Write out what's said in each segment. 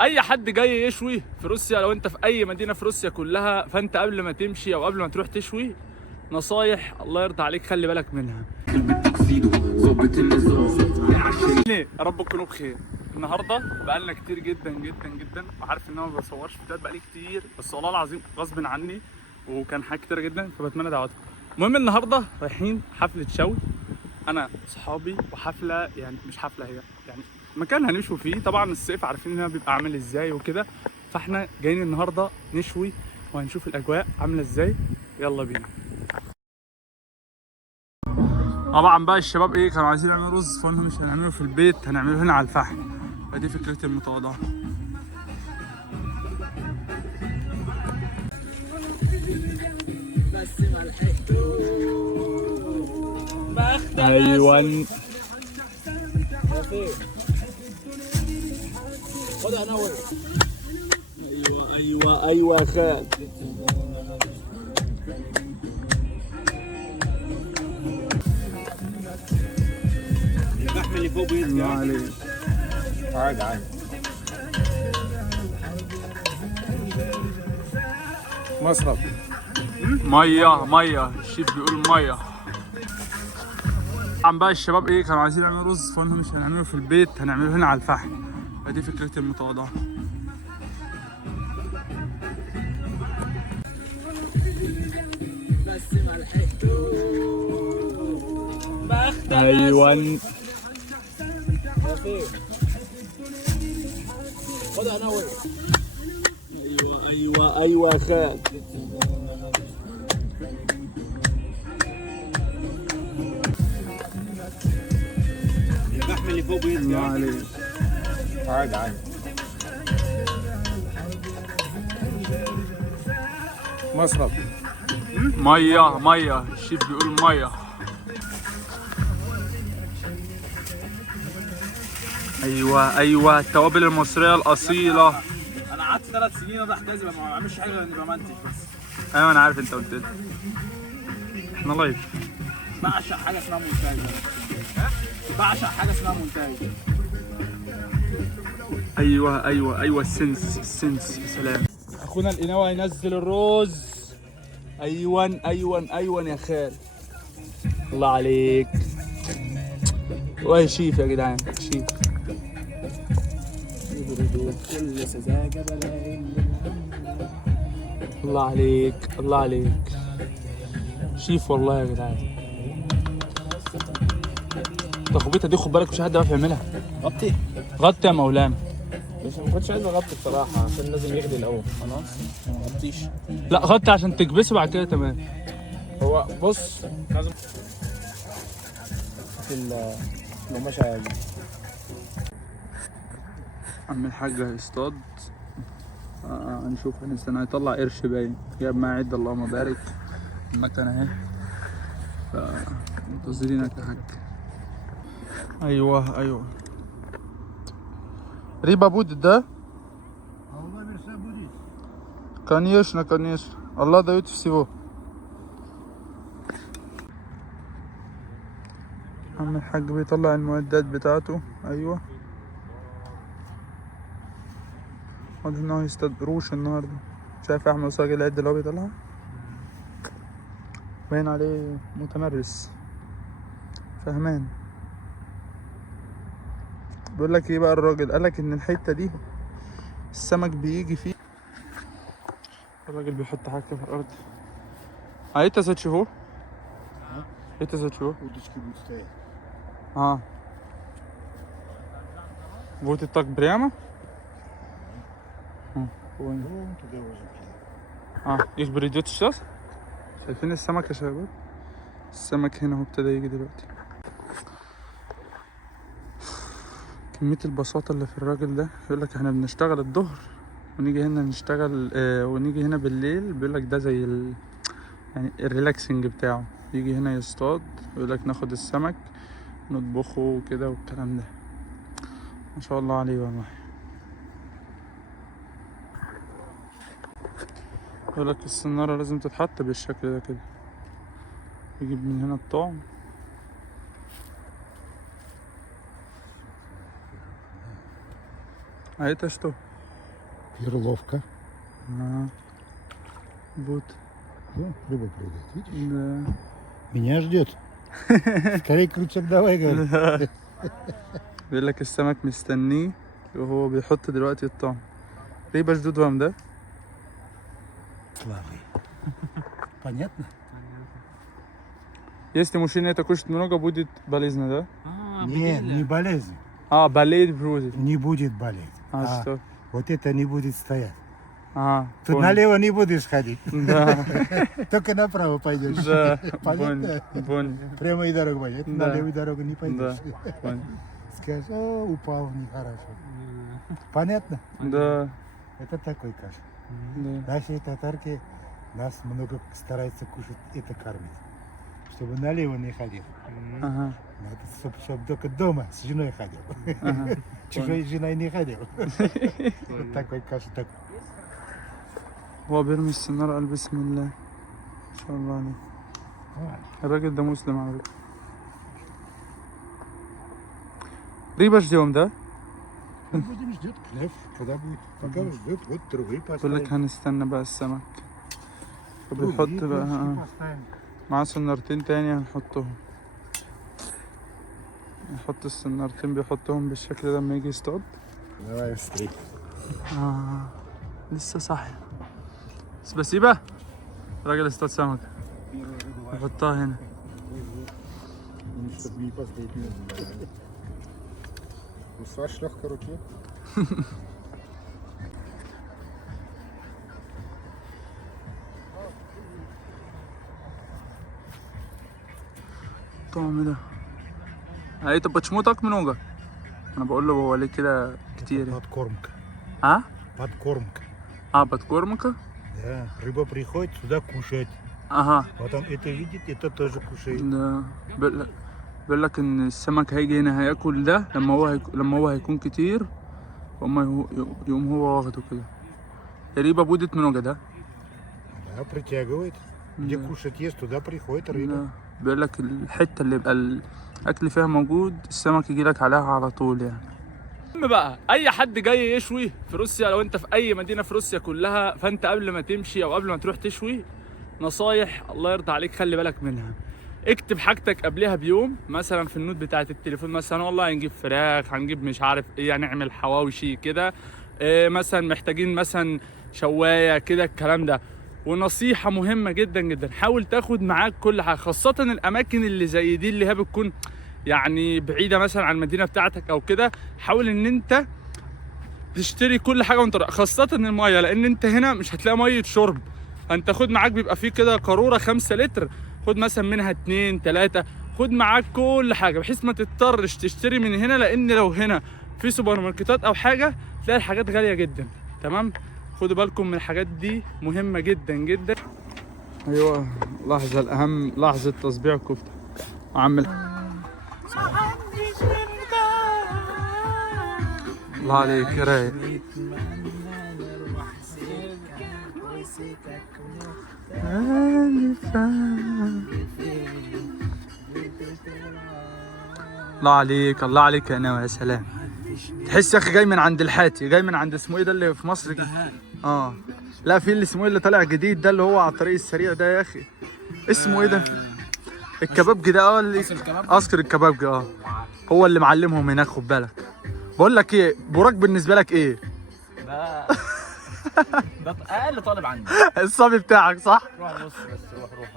اي حد جاي يشوي في روسيا، لو انت في اي مدينه في روسيا كلها، فانت قبل ما تمشي او قبل ما تروح تشوي، نصايح الله يرضى عليك خلي بالك منها. يا رب تكونوا بخير. النهارده بقالنا كتير جدا جدا جدا، وعارف ان انا ما بصورش فيديوهات بقالي كتير، بس والله العظيم غصب عني وكان حاجه كتيره جدا، فبتمنى دعواتكم. المهم النهارده رايحين حفله شوي انا صحابي، وحفله يعني مش حفله، هي يعني مكان هنشوي فيه. طبعا الصيف عارفين ان هو بيبقى عامل ازاي وكده، فاحنا جايين النهارده نشوي وهنشوف الاجواء عامله ازاي. يلا بينا. طبعا بقى الشباب ايه كانوا عايزين يعملوا رز، فقلنا مش هنعمله في البيت، هنعمله هنا على الفحم. فدي فكرتي المتواضعه. ايوه خدها نور. ايوه يا خال. اللحم اللي فوق بيطلع عليك. عادي. مصرف ميه الشيف بيقول ميه. طبعا بقى الشباب ايه كانوا عايزين يعملوا رز، فقلنا مش هنعمله في البيت، هنعمله هنا على الفحم. فدي فكرتي المتواضعه. ايوه خدها نور. ايوه يا خال. اللحم اللي فوق بيطلع عليك. عادي. مصرف ميه الشيف بيقول ميه. ايوه التوابل المصريه الاصيله. انا قعدت 3 سنين انا احتاج ما اعملش حاجه غير اني بمنتج بس. ايوه انا عارف انت قلت لي. احنا لايف. بعشق حاجه اسمها مونتاج. بعشق حاجه اسمها مونتاج. ايوه السنس يا سلام. اخونا القناوي هينزل الرز. ايوه يا خال. الله عليك. وهي شيف يا جدعان شيف. الله عليك شيف والله يا جدعان. التخبيطه دي خد بالك مش حد يعرف يعملها. غطي يا مولانا. بس ما كنتش عايز اغطي بصراحه عشان لازم يغلي الاول. خلاص ما غطيش. لا غطي عشان تكبسه بعد كده تمام. هو بص لازم القماشه عادي. عم الحاج هيصطاد. هنشوف هنستنى هيطلع قرش باين. جاب معاه عد اللهم بارك. المكنه اهي. منتظرينك يا حاج. ايوه ريبا بود ده. Конечно. الله дает всего. عم الحاج بيطلع المعدات بتاعته. ايوه واضح ان هو يصطاد قروش النهارده. شايف احمد صاج العد اللي هو بيطلعها، باين عليه متمرس فهمان. بيقول لك ايه بقى الراجل، قال لك ان الحته دي السمك بيجي فيه. الراجل بيحط حاجه في الارض. ايتا تشوفوه اه будет так прямо. их придет сейчас. شايفين السمك يا شباب؟ السمك هنا هو ابتدى يجي دلوقتي. كمية البساطة اللي في الراجل ده. يقول لك احنا بنشتغل الظهر ونيجي هنا نشتغل ونيجي هنا بالليل. بيقول لك ده زي يعني الريلاكسنج بتاعه. يجي هنا يصطاد. يقول لك ناخد السمك نطبخه وكده والكلام ده. ما شاء الله عليه والله. يقول لك السنارة لازم تتحط بالشكل ده كده. يجيب من هنا الطعم. اهي تشتو Перловка. Вот. Ну, рыба прыгает, видишь? Да. Меня ждет. Скорей крючок давай, говорит. بيقول لك السمك مستنيه وهو بيحط دلوقتي الطعم. ريبة جدود вам, да? Славный. Понятно? Если мужчина это кушает много, будет болезненно, да? Нет, не болезнь. болеть будет. Не будет болеть. А что? Вот это не будет стоять. Тут понял. налево не будешь ходить. Да, Только направо пойдешь. да, Понятно? понял. Прямой дорогой пойдешь. Да. На левую дорогу не пойдешь. Понял. Скажешь, о, упал, нехорошо. Понятно? Да, Это такой каш. да. Наши татарки нас много стараются кушать, это кормить. Чтобы налево не ходил. Ага, Надо, чтобы только дома с женой ходил. ага. Чужой женой не ходил. Вот такой каша. Так. هو بيرمي السنارة قال بسم الله ما شاء الله عليه. الراجل ده مسلم على فكرة. ريبة ждем, да? Мы будем ждать клев, когда будет. Пока ждет, вот трубы بقول لك поставим. هنستنى بقى السمك. Трубы بيحط просто بقى поставим. معاه سنارتين تاني هنحطهم. يحط السنارتين بيحطهم بالشكل ده لما يجي يصطاد. Давай быстрее. لسه صاحي. بس بسيبه راجل اصطاد سمك يحطها هنا. Чтобы не поставить медленно. Кусаешь легко руки. طعم ده. طب почему так много؟ انا بقول له هو ليه كده كتير؟ Подкормка. اه؟ Подкормка. подкормка؟ Да, рыба приходит сюда кушать. اها. Потом это видит, это тоже кушает. ده بيقول لك ان السمك هيجي هنا هياكل ده لما هو هيكون كتير يقوم هو واخده كده. ريبة будет много, да? Да, притягивает. Где кушать есть, туда приходит рыба. ده بيقول لك الحتة اللي يبقى الاكل فيها موجود السمك يجي لك عليها على طول يعني. المهم بقى اي حد جاي يشوي في روسيا، لو انت في اي مدينه في روسيا كلها، فانت قبل ما تمشي او قبل ما تروح تشوي نصايح الله يرضى عليك خلي بالك منها. اكتب حاجتك قبلها بيوم، مثلا في النوت بتاعه التليفون، مثلا والله هنجيب فراخ، هنجيب مش عارف ايه، هنعمل حواوشي كده، مثلا محتاجين مثلا شوايه كده الكلام ده. ونصيحه مهمه جدا جدا، حاول تاخد معاك كل حاجه، خاصه الاماكن اللي زي دي اللي هي بتكون يعني بعيده مثلا عن المدينه بتاعتك او كده. حاول ان انت تشتري كل حاجه وانت خاصه الميه، لان انت هنا مش هتلاقي ميه شرب. انت خد معاك بيبقى فيه كده قاروره 5 لتر، خد مثلا منها 2 3، خد معاك كل حاجه بحيث ما تضطرش تشتري من هنا، لان لو هنا في سوبر ماركتات او حاجه تلاقي الحاجات غاليه جدا. تمام، خدوا بالكم من الحاجات دي مهمه جدا جدا. ايوه لحظه الاهم، لحظه تصبيع كفته اعمل. الله عليك يا رايق. الله عليك الله عليك يا ناوي، يا سلام. تحس يا اخي جاي من عند الحاتي، جاي من عند اسمه ايه ده اللي في مصر لا في اللي اسمه ايه اللي طالع جديد ده اللي هو على الطريق السريع ده يا اخي، اسمه ايه ده؟ الكبابجي ده اللي قصر الكبابجي هو اللي معلمهم هناك. خد بالك بقول لك ايه، بوراك بالنسبه لك ايه؟ ده اقل طالب عندي. الصبي بتاعك صح؟ روح بص بس،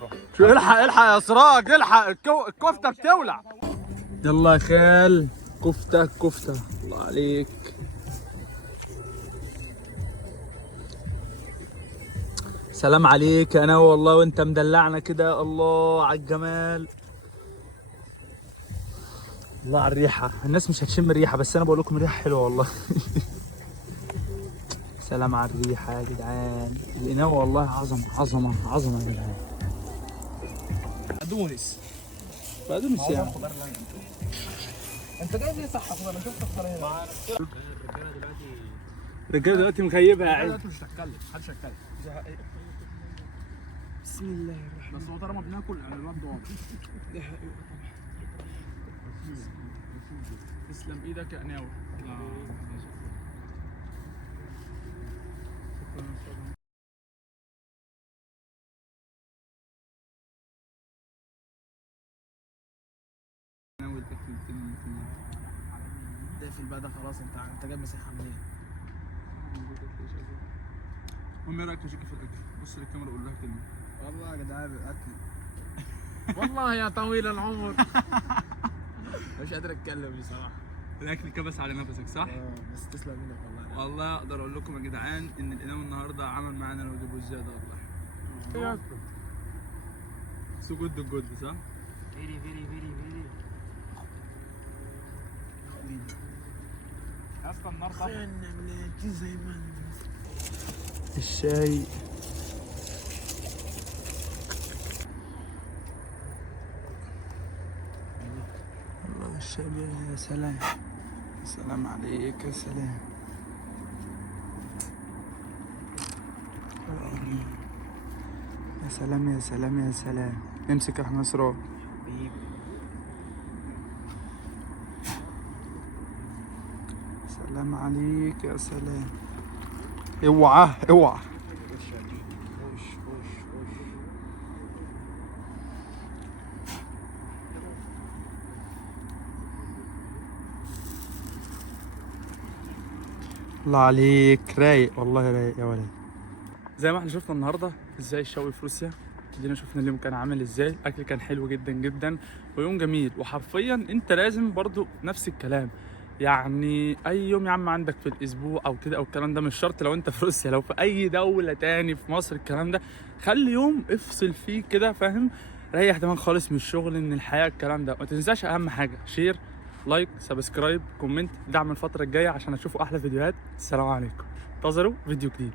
روح شو الحق يا سراج، الحق الكفته بتولع. يلا يا خال، كفته الله عليك. سلام عليك انا والله، وانت مدلعنا كده، الله على الجمال، الله على الريحه. الناس مش هتشم الريحه بس انا بقول لكم الريحه حلوه والله. سلام على الريحه يا جدعان، القناوه والله عظمه يا جدعان. بقدونس يعني انت جاي ليه صح؟ انا شفتك هنا. الرجاله دلوقتي مخيبه يا عيني. مش هتكلم، محدش هيتكلم. بسم الله الرحمن الرحيم. بس هو طالما بناكل يعني الواد واضح. دي حقيقة طبعا. تسلم ايدك يا قناوي. اكل بقى ده خلاص، انت جايب مساحه منين؟ المهم ايه رايك يا شيكي في الاكل؟ بص للكاميرا قول لها كلمه. والله يا جدعان الاكل والله يا طويل العمر مش قادر اتكلم بصراحه. الاكل كبس على نفسك صح؟ بس تسلم منك والله. والله اقدر اقول لكم يا جدعان ان الامام النهارده عمل معانا انا وديبو زياده والله. سو جود جود صح؟ فيري فيري فيري فيري اصلا النار طبعا زي ما الشاي. والله الشاي يا سلام، السلام عليك يا سلام. يا سلام يا سلام يا سلام. امسك يا احمد اسراء. سلام عليك يا سلام. اوعى اوعى. الله عليك رايق والله، رايق يا ولد. زي ما احنا شفنا النهارده ازاي الشوي في روسيا، ادينا شفنا اليوم كان عامل ازاي، الاكل كان حلو جدا جدا ويوم جميل. وحرفيا انت لازم برضو نفس الكلام، يعني اي يوم يا عم عندك في الاسبوع او كده او الكلام ده، مش شرط لو انت في روسيا، لو في اي دوله تاني في مصر الكلام ده، خلي يوم افصل فيه كده فاهم، ريح دماغك خالص من الشغل من الحياه الكلام ده. ما تنساش اهم حاجه شير لايك سبسكرايب كومنت، دعم الفتره الجايه عشان اشوفوا احلى فيديوهات. السلام عليكم، انتظروا فيديو جديد.